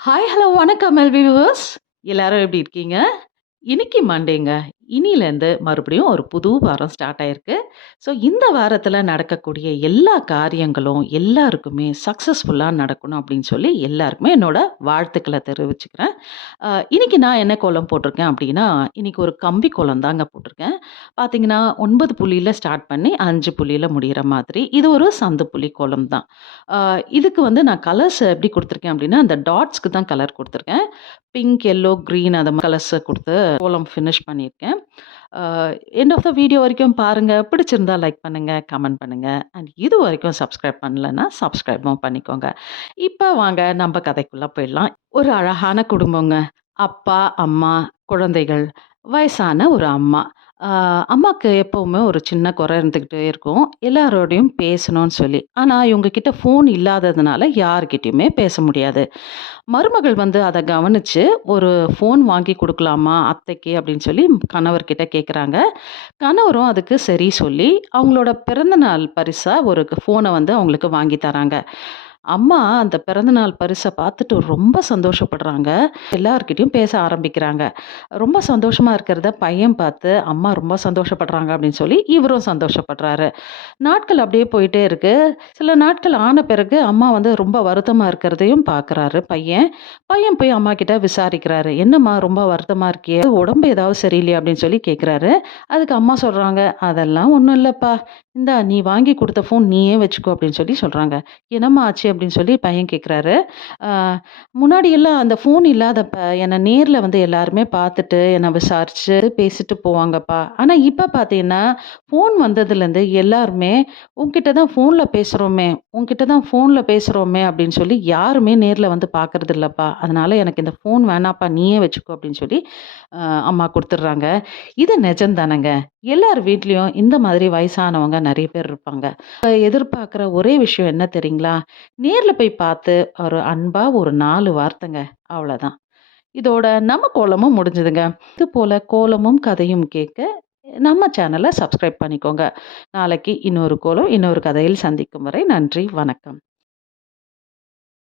Hi hello வணக்கம் LV viewers எல்லாரும் எப்படி இருக்கீங்க? இன்னைக்கு மண்டேங்க இனியிலேருந்து மறுபடியும் ஒரு புது வாரம் ஸ்டார்ட் ஆயிருக்கு. ஸோ இந்த வாரத்தில் நடக்கக்கூடிய எல்லா காரியங்களும் எல்லாருக்குமே சக்ஸஸ்ஃபுல்லாக நடக்கணும் அப்படின்னு சொல்லி எல்லாருக்குமே என்னோட வாழ்த்துக்களை தெரிவிச்சுக்கிறேன். இன்னைக்கு நான் என்ன கோலம் போட்டிருக்கேன் அப்படின்னா இன்னைக்கு ஒரு கம்பி கோலம் தாங்க போட்டிருக்கேன். பார்த்தீங்கன்னா ஒன்பது புள்ளியில் ஸ்டார்ட் பண்ணி அஞ்சு புள்ளியில் முடிகிற மாதிரி. இது ஒரு சந்து புள்ளி கோலம் தான். இதுக்கு வந்து நான் கலர்ஸ் எப்படி கொடுத்துருக்கேன் அப்படின்னா அந்த டாட்ஸ்க்கு தான் கலர் கொடுத்துருக்கேன். பிங்க் எல்லோ க்ரீன் அந்த கலர்ஸை கொடுத்து கோலம் ஃபினிஷ் பண்ணியிருக்கேன். எண்ட் ஆஃப் த வீடியோ வரைக்கும் பாருங்கள் பிடிச்சிருந்தா லைக் பண்ணுங்கள் கமெண்ட் பண்ணுங்கள் அண்ட் இது வரைக்கும் சப்ஸ்கிரைப் பண்ணலன்னா சப்ஸ்கிரைபும் பண்ணிக்கோங்க. இப்போ வாங்க நம்ம கதைக்குள்ளே போயிடலாம். ஒரு அழகான குடும்பங்க. அப்பா அம்மா குழந்தைகள் வயசான ஒரு அம்மா. அம்மாவுக்கு எப்போவுமே ஒரு சின்ன குறை இருந்துக்கிட்டே இருக்கும். எல்லாரோடையும் பேசணும்னு சொல்லி. ஆனால் இவங்க கிட்ட ஃபோன் இல்லாததுனால யார்கிட்டயுமே பேச முடியாது. மருமகள் வந்து அதை கவனித்து ஒரு ஃபோன் வாங்கி கொடுக்கலாமா அத்தைக்கு? அப்படின்னு சொல்லி கணவர்கிட்ட கேட்குறாங்க கணவரும் அதுக்கு சரி சொல்லி அவங்களோட பிறந்தநாள் பரிசாக ஒரு ஃபோனை வந்து அவங்களுக்கு வாங்கி தராங்க. அம்மா அந்த பிறந்தநாள் பரிசை பார்த்துட்டு ரொம்ப சந்தோஷப்படுறாங்க. எல்லார்கிட்டயும் பேச ஆரம்பிக்கிறாங்க. ரொம்ப சந்தோஷமாக இருக்கிறத பையன் பார்த்து அம்மா ரொம்ப சந்தோஷப்படுறாங்க அப்படின்னு சொல்லி இவரும் சந்தோஷப்படுறாரு. நாட்கள் அப்படியே போயிட்டே இருக்கு. சில நாட்கள் ஆன பிறகு அம்மா வந்து ரொம்ப வருத்தமாக இருக்கிறதையும் பார்க்குறாரு பையன். பையன் போய் அம்மா கிட்ட விசாரிக்கிறாரு என்னம்மா ரொம்ப வருத்தமாக இருக்கியே? உடம்பு ஏதாவது சரியில்லையா? அப்படின்னு சொல்லி கேட்குறாரு அதுக்கு அம்மா சொல்கிறாங்க அதெல்லாம் ஒன்றும் இல்லைப்பா. இந்தா நீ வாங்கி கொடுத்த ஃபோன் நீயே வச்சுக்கோ அப்படின்னு சொல்லி சொல்கிறாங்க என்னம்மா ஆச்சு? அப்படின்னு சொல்லி பையன் கேட்குறாரு முன்னாடியெல்லாம் அந்த ஃபோன் இல்லாதப்ப என்னை நேரில் வந்து எல்லாருமே பார்த்துட்டு என்னை விசாரித்து பேசிட்டு போவாங்கப்பா. ஆனால் இப்போ பார்த்தீங்கன்னா ஃபோன் வந்ததுலேருந்து எல்லாருமே உங்ககிட்ட தான் ஃபோனில் பேசுகிறோமே உன்கிட்ட தான் ஃபோனில் பேசுகிறோமே அப்படின்னு சொல்லி யாருமே நேரில் வந்து பார்க்குறது இல்லைப்பா. அதனால் எனக்கு இந்த ஃபோன் வேணாப்பா நீயே வச்சுக்கோ அப்படின்னு சொல்லி அம்மா கொடுத்துட்றாங்க. இது நிஜம்தானங்க. எல்லார் வீட்லேயும் இந்த மாதிரி வயசானவங்க நிறைய பேர் இருப்பாங்க. எதிர்பார்க்குற ஒரே விஷயம் என்ன தெரியுங்களா? நேரில் போய் பார்த்து ஒரு அன்பாக ஒரு நாலு வார்த்தைங்க அவ்வளோதான் இதோட நம்ம கோலமும் முடிஞ்சுதுங்க. இது போல் கோலமும் கதையும் கேட்க நம்ம சேனலை சப்ஸ்கிரைப் பண்ணிக்கோங்க. நாளைக்கு இன்னொரு கோலம் இன்னொரு கதையில் சந்திக்கும் வரை நன்றி வணக்கம்.